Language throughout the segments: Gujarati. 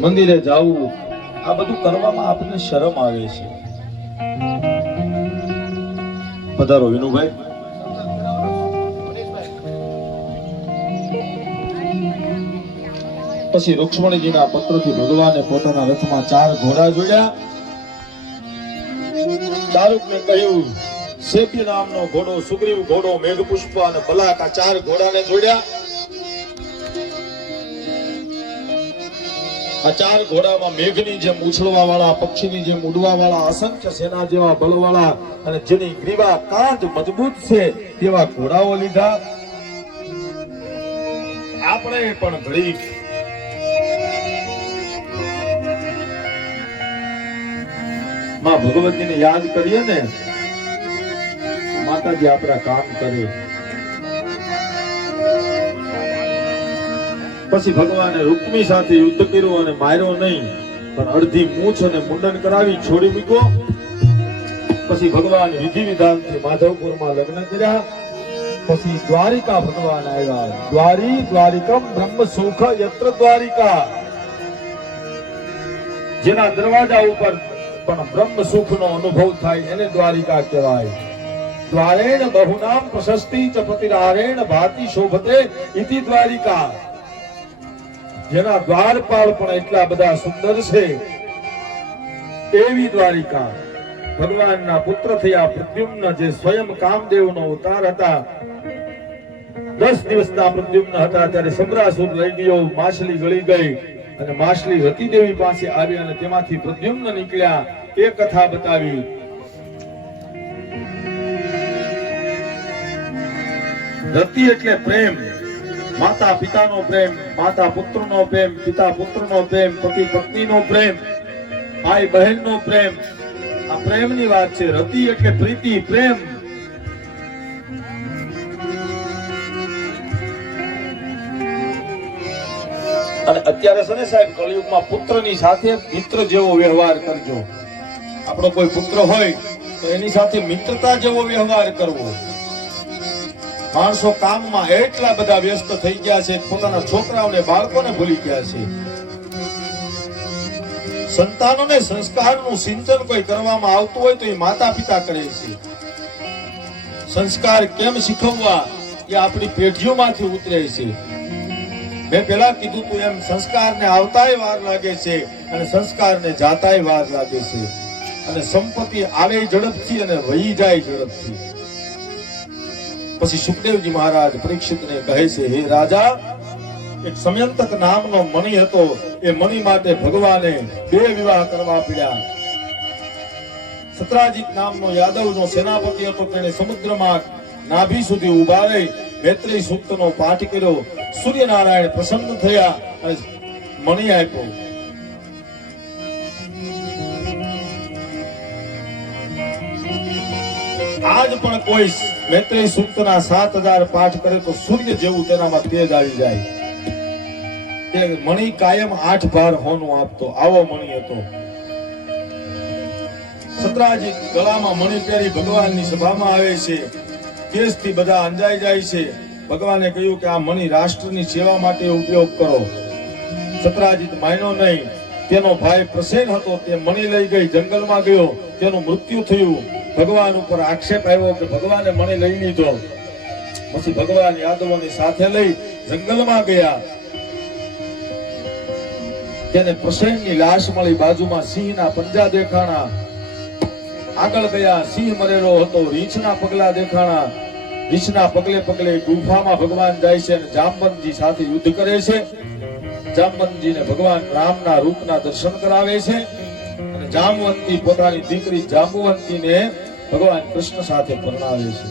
મંદિરે જવું, આ બધું કરવામાં આપણને શરમ આવે છે. પધારો વિનુભાઈ. પછી રૂક્ષ્મણીજીના પત્રથી ભગવાને પોતાના રથમાં 4 ઘોડા જોડ્યા. દારૂકને કહ્યું શેપી નામનો ઘોડો, સુગ્રીવ ઘોડો, મેઘપુષ્પ અને બલાક, આ 4 ઘોડાને જોડ્યા. આ 4 ઘોડામાં મેઘની જેમ ઉછળવા વાળા, પક્ષીની જેમ ઉડવા વાળા, અસંખ્ય સેના જેવા બળવાળા અને જેની ગ્રીવા કાંધ મજબૂત છે તેવા ઘોડાઓ લીધા. આપણે પણ ઘડી માં ભગવતીને યાદ કરીએ ને, માતાજી આપણા કામ કરે. પછી ભગવાને રૂક્મી સાથે યુદ્ધ કર્યું અને માર્યો નહીં, પણ અડધી મૂછ અને મુંડન કરાવી છોડી મૂક્યો. પછી ભગવાન વિધિ વિધાનથી માધવપુરમાં લગ્ન કર્યા. પછી દ્વારિકા ભગવાન આવ્યા. દ્વારિકમ બ્રહ્મ સુખ યત્ર દ્વારિકા, જેના દરવાજા ઉપર પણ બ્રહ્મ સુખનો અનુભવ થાય એને દ્વારિકા કહેવાય. દ્વારેણ બહુનામ પ્રશસ્તિ ચ પતિરારેણ ભાતિ શોભતે ઇતિ દ્વારિકા, જેના દ્વારપાળ પણ એટલા બધા સુંદર છે એવી દ્વારિકા. ભગવાનના પુત્ર થયા પ્રદ્યુમ્ન, જે સ્વયં કામદેવનો અવતાર હતા. 10 દિવસના પ્રદ્યુમ્ન હતા ત્યારે સમરાસુર લઈ ગયો, માછલી ગળી ગઈ અને માછલી રતિ દેવી પાસે આવી અને તેમાંથી પ્રદ્યુમ્ન નીકળ્યા. એ કથા બતાવી. રતિ એટલે પ્રેમ, માતા પિતાનો પ્રેમ, માતા પુત્રનો પ્રેમ, પિતા પુત્રનો પ્રેમ, પતિ પત્નીનો પ્રેમ, ભાઈ બહેનનો પ્રેમ. આ પ્રેમની વાત છે. રતિ એટલે પ્રીતિ, પ્રેમ. અને અત્યારે છે ને સાહેબ, કળિયુગમાં પુત્રની સાથે મિત્ર જેવો વ્યવહાર કરજો. આપણો કોઈ પુત્ર હોય તો એની સાથે મિત્રતા જેવો વ્યવહાર કરવો. માણસો કામમાં એટલા બધા વ્યસ્ત થઈ ગયા છે, પોતાના છોકરાઓને બાળકોને ભૂલી ગયા છે. સંતાનોને સંસ્કારનું સિંચન કોઈ કરવામાં આવતું હોય તો એ માતા પિતા કરે છે. સંસ્કાર કેમ શીખવવા એ આપણી પેઢીઓમાંથી ઉતરે છે. મેં પેલા કીધું તું એમ, સંસ્કારને આવતાય વાર લાગે છે અને સંસ્કારને જાતાય વાર લાગે છે. અને સંપત્તિ આવે ઝડપથી અને વહી જાય ઝડપથી. પછી સુખદેવજી મહારાજ પરીક્ષિતને કહે છે, હે રાજા, એક સમયંતક નામનો મણિ હતો. એ મણિ માટે ભગવાને 2 વિવાહ કરવા પડ્યા. સત્રાજીત નામનો યાદવનો સેનાપતિ હતો. તેણે સમુદ્રમાં નાભી સુધી ઉભા રહી મૈત્રેય સૂક્તનો પાઠ કર્યો. સૂર્યનારાયણ પ્રસન્ન થયા અને મણિ આપ્યો. આજ પણ કોઈ મૈત્રેય સૂક્તના 7000 પાઠ કરે તો સૂર્ય જેવું તેનામાં તેજ આવી જાય. તે મણિ કાયમ 8 ભાર હોનું આપતો, આવો મણિ હતો. સત્રાજીત ગળામાં મણિ પહેરી ભગવાનની સભામાં આવે છે. કેસથી બધા અંજાઈ જાય છે. ભગવાને કહ્યું કે આ મણિ રાષ્ટ્રની સેવા માટે ઉપયોગ કરો. સત્રાજીત માન્યો નહીં. તેનો ભાઈ પ્રસેન હતો, તે મણિ લઈ ગઈ જંગલમાં ગયો, તેનું મૃત્યુ થયું. ભગવાન ઉપર આક્ષેપ આવ્યો કે ભગવાને મણિ લઈ લીધો. પછી ભગવાન યાદવોની સાથે લઈ જંગલમાં ગયા. તેને પ્રસેનની લાશ મળી. બાજુમાં સિંહના પંજા દેખાણા. આગળ ગયા, સિંહ મરેલો હતો. રીંછના પગલા દેખાણા. રીંછના પગલે પગલે ગુફામાં ભગવાન જાય છે અને જામવંતજી સાથે યુદ્ધ કરે છે. જામવંતજીને ભગવાન રામના રૂપના દર્શન કરાવે છે અને જામવંતી પોતાની દીકરી જાંબુવંતીને ભગવાન કૃષ્ણ સાથે પરણાવે છે.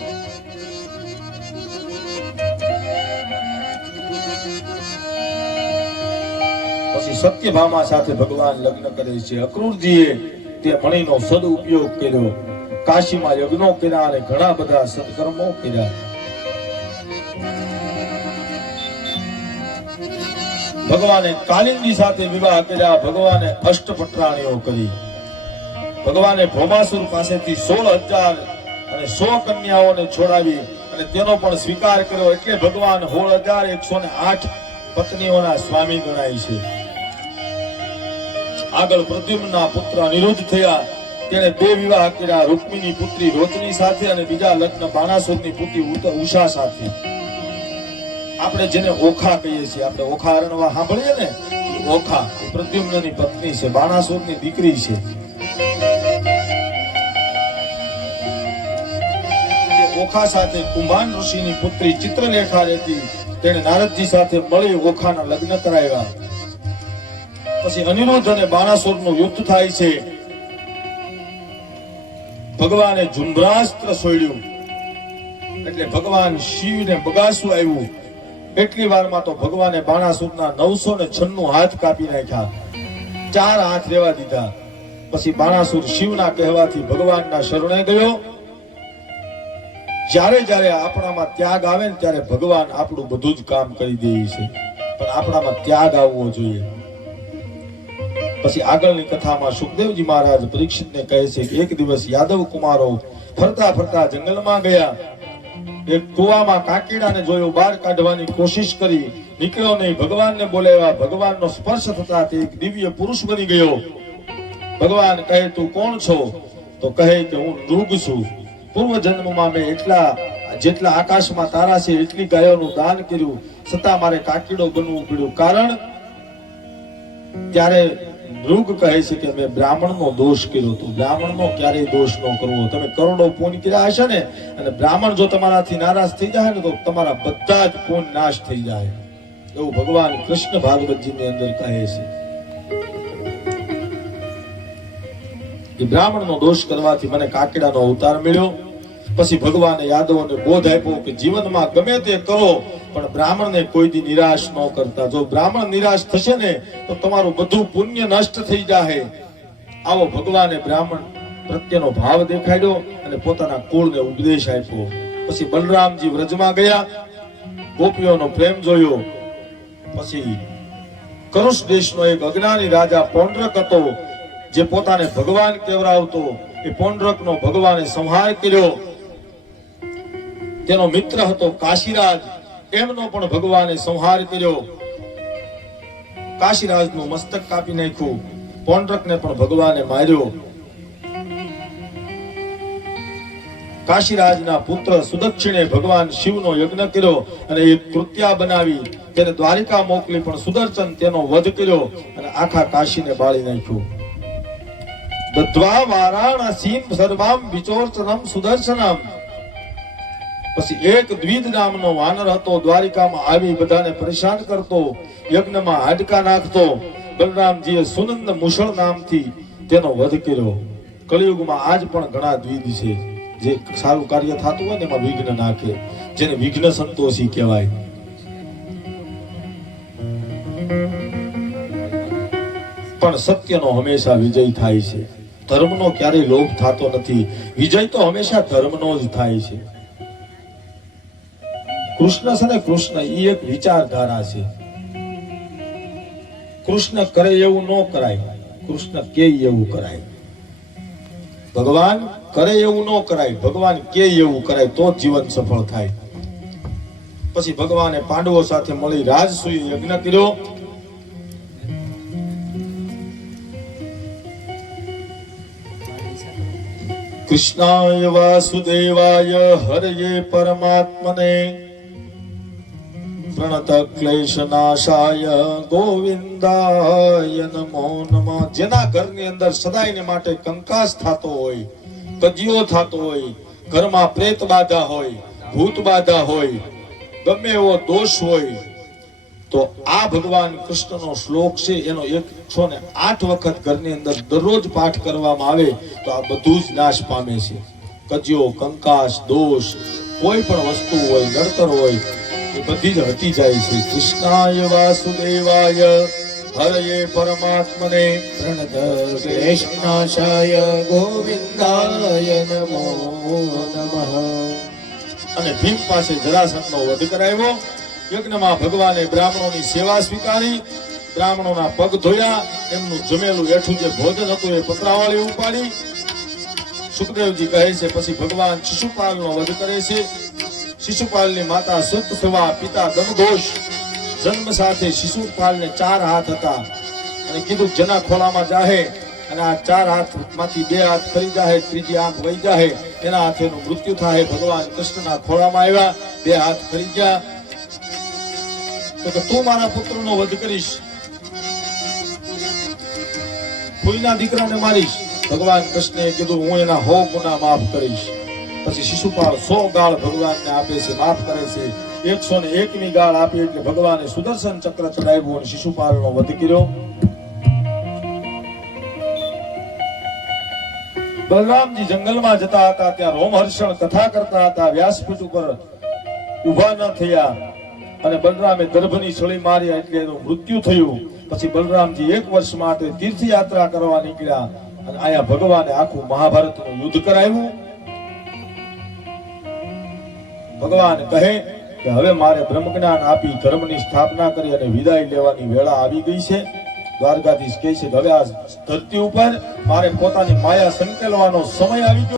પછી સત્યભામા સાથે ભગવાન લગ્ન કરે છે. અક્રૂરજીએ તે મણિનો સદુપયોગ કર્યો. કાશીમાં યજ્ઞો કર્યા અને ઘણા બધા સત્કર્મો કર્યા. ભગવાને કાલિંદી સાથે વિવાહ કર્યા. ભગવાને અષ્ટપટરાણીઓ કરી. ભગવાને ભૌમાસુર પાસેથી 16,000 અને 100 કન્યાઓને છોડાવી અને તેનો પણ સ્વીકાર કર્યો. એટલે ભગવાન 16,108 પત્નીઓના સ્વામી ગણાય છે. આગળ પ્રદ્યુમ્નના પુત્ર અનિરુદ્ધ થયા, તેણે 2 વિવાહ કર્યા, રૂક્મિણી પુત્રી રોચની સાથે અને બીજા લગ્ન બાણાસુરની પુત્રી ઉષા સાથે. આપણે જેને ઓખા કહીએ છીએ, આપણે ઓખા રણવા સાંભળીએ ને, ઓખા એ પ્રદ્યુમ્નની પત્ની છે, બાણાસુરની દીકરી છે. ઓખા સાથે કુંભાન ઋષિની પુત્રી ચિત્રલેખા રહેતી, તેણે નારદજી સાથે મળી ઓખાના લગ્ન કરાવ્યા. પછી અનિરુદ્ધ અને બાણાસુરનું યુદ્ધ થાય છે. ભગવાને ઝુંબરાસ્ત્ર છોડ્યું એટલે ભગવાન શિવને બગાસું આવ્યું. એટલી વારમાં તો ભગવાને બાણાસુરના 996 હાથ કાપી નાખ્યા, 4 હાથ રહેવા દીધા. પછી બાણાસુર શિવના કહેવાથી ભગવાનના શરણે ગયો. જ્યારે જ્યારે આપણામાં ત્યાગ આવે ને ત્યારે ભગવાન આપણું બધું જ કામ કરી દે છે, પણ આપણામાં ત્યાગ આવવો જોઈએ. પછી આગળની કથામાં સુખદેવજી મહારાજ પરીક્ષિતને કહે છે કે એક દિવસ યાદવ કુમારો ફરતા ફરતા જંગલમાં ગયા. એક કુવામાં કાકીડાને જોયો, બહાર કાઢવાની કોશિશ કરી, નીકળ્યો નહીં. ભગવાનને બોલાવ્યા, ભગવાનનો સ્પર્શ થતા તે એક દિવ્ય પુરુષ બની ગયો. ભગવાન કહે તું કોણ છો? તો કહે કે હું નૃગ છું. પૂર્વ જન્મમાં મેં જેટલા આકાશમાં તારા છે એટલી ગાયોનું દાન કર્યું, છતાં મારે કાકીડો બનવું પડ્યું. કારણ ત્યારે નૃગ કહે છે કે મેં બ્રાહ્મણનો દોષ કર્યો હતો. બ્રાહ્મણનો ક્યારેય દોષ ન કરવો. તમે કરોડો પુણ્ય કર્યા હશે ને, અને બ્રાહ્મણ જો તમારાથી નારાજ થઈ જાય ને તો તમારા બધા જ પુણ્ય નાશ થઈ જાય. એવું ભગવાન કૃષ્ણ ભાગવતજીની અંદર કહે છે. એ બ્રાહ્મણનો દોષ કરવાથી મને કાકીડાનો અવતાર મળ્યો. પછી ભગવાને યાદવોને બોધ આપ્યો કે જીવનમાં ગમે તે કરો પણ બ્રાહ્મણને કોઈ દી નિરાશ ન કરતા. જો બ્રાહ્મણ નિરાશ થશે ને તો તમારું બધું પુણ્ય નષ્ટ થઈ જાય. આવો ભગવાને બ્રાહ્મણ પ્રત્યેનો ભાવ દેખાડ્યો અને પોતાના કુળને ઉપદેશ આપ્યો. પછી બલરામજી વ્રજમાં ગયા, ગોપીઓનો પ્રેમ જોયો. પછી કરુષ દેશનો એક અજ્ઞાની રાજા પૌંડ્રક હતો, જે પોતાને ભગવાન કહેવરાવતો. એ પૌંડ્રકનો ભગવાને સંહાર કર્યો. તેનો મિત્ર હતો કાશીરાજ, એમનો પણ ભગવાને સંહાર કર્યો. કાશીરાજનું મસ્તક કાપી નાખ્યું. પૌંડ્રકને પણ ભગવાને માર્યો. કાશીરાજના પુત્ર સુદક્ષિણે ભગવાન શિવનો યજ્ઞ કર્યો અને એક કૃત્યા બનાવી તેને દ્વારિકા મોકલી, પણ સુદર્શન તેનો વધ કર્યો અને આખા કાશીને બાળી નાખ્યું. દત્વા વારાણસીમ સર્વામ વિચોર્ચનમ સુદર્શનમ. પછી એક દ્વિજ નામનો વાનર હતો, દ્વારિકામાં આવી બધાને પરેશાન કરતો, યજ્ઞમાં હાડકા નાખતો. બલરામજીએ સુનંદ મુશળ નામથી તેનો વધ કર્યો. કલિયુગમાં આજ પણ ઘણા દ્વિજ છે જે સારું કાર્ય થતું હોય ને એમાં વિઘ્ન નાખે, જેને વિઘ્ન સંતોષી કહેવાય. પણ સત્યનો હંમેશા વિજય થાય છે. ધર્મનો ક્યારેય લોભ થતો નથી. વિજય તો હંમેશા ધર્મનો જ થાય છે. કૃષ્ણ છે ને, કૃષ્ણ એ એક વિચારધારા છે. કૃષ્ણ કરે એવું ન કરાય, કૃષ્ણ કે એવું કરાય. ભગવાન કરે એવું ન કરાય, ભગવાન કે એવું કરાય તો જીવન સફળ થાય. પછી ભગવાને પાંડવો સાથે મળી રાજસૂય યજ્ઞ કર્યો. કૃષ્ણાય વાસુદેવાય હરયે પરમાત્મને પ્રણત ક્લેશનાશાય ગોવિંદાય નમો નમઃ. જેના ઘરની અંદર સદાયને માટે કંકાસ થતો હોય, કજિયો થતો હોય, ઘરમાં પ્રેત બાધા હોય, ભૂત બાધા હોય, ગમે એવો દોષ હોય, તો આ ભગવાન કૃષ્ણનો શ્લોક છે એનો 108 વખત ઘરની અંદર દરરોજ પાઠ કરવામાં આવે તો આ બધું જ નાશ પામે છે. કજિયો, કંકાસ, દોષ, કોઈ પણ વસ્તુ હોય, નડતર હોય, એ બધી જ હટી જાય છે. કૃષ્ણાય વાસુદેવાય હરયે પરમાત્મને પ્રણત ક્લેશનાશાય ગોવિંદાય નમો નમઃ. અને ભીમ પાસે જરાસંધનો વધ કરાવ્યો. યજ્ઞમાં ભગવાને બ્રાહ્મણોની સેવા સ્વીકારી, બ્રાહ્મણોના પગ ધોયા, એમનું જમેલું એઠું જે ભોજન હતું એ પતરાવાળી ઉપાડી. સુખદેવજી કહે છે પછી ભગવાન શિશુપાલનો વધ કરે છે. શિશુપાલની માતા સુતસવા, પિતા દમઘોષ. જન્મ સાથે શિશુપાલને 4 હાથ હતા અને કીધું જેના ખોળામાં જાહે અને આ ચાર હાથમાંથી બે હાથ ફરી જાહે, ત્રીજી આંખ વહી જાહે, એના હાથેનું મૃત્યુ થાય. ભગવાન કૃષ્ણના ખોળામાં આવ્યા, બે હાથ ફરી ગયા, તો કે તું મારા પુત્રનો વધ કરીશ, ફૂઈના દીકરાને મારીશ. ભગવાન કૃષ્ણએ કીધું હું એના 100 ગુના માફ કરીશ. પછી શિશુપાળ 100 ગાળ ભગવાનને આપે છે, માફ કરે છે. 101મી ગાળ આપી એટલે ભગવાને સુદર્શન ચક્ર ચડાવ્યું અને શિશુપાળનો વધ કર્યો. બલરામજી જંગલમાં જતા હતા, ત્યાં રોમહર્ષણ કથા કરતા હતા. વ્યાસપીઠ ઉપર ઊભા ન થયા અને બલરામે ગર્ભની છળી મારી એટલે એનું મૃત્યુ થયું. પછી બલરામજી 1 વર્ષ માટે તીર્થયાત્રા કરવા નીકળ્યા અને અહીંયા ભગવાને આખું મહાભારતનું યુદ્ધ કરાવ્યું. ભગવાન કહે કે હવે મારે બ્રહ્મજ્ઞાન આપી ધર્મની સ્થાપના કરી અને વિદાય લેવાની વેળા આવી ગઈ છે. દ્વારકાધીશ કહે છે કે હવે આ ધરતી ઉપર મારે પોતાની માયા સંકેલવાનો સમય આવી ગયો.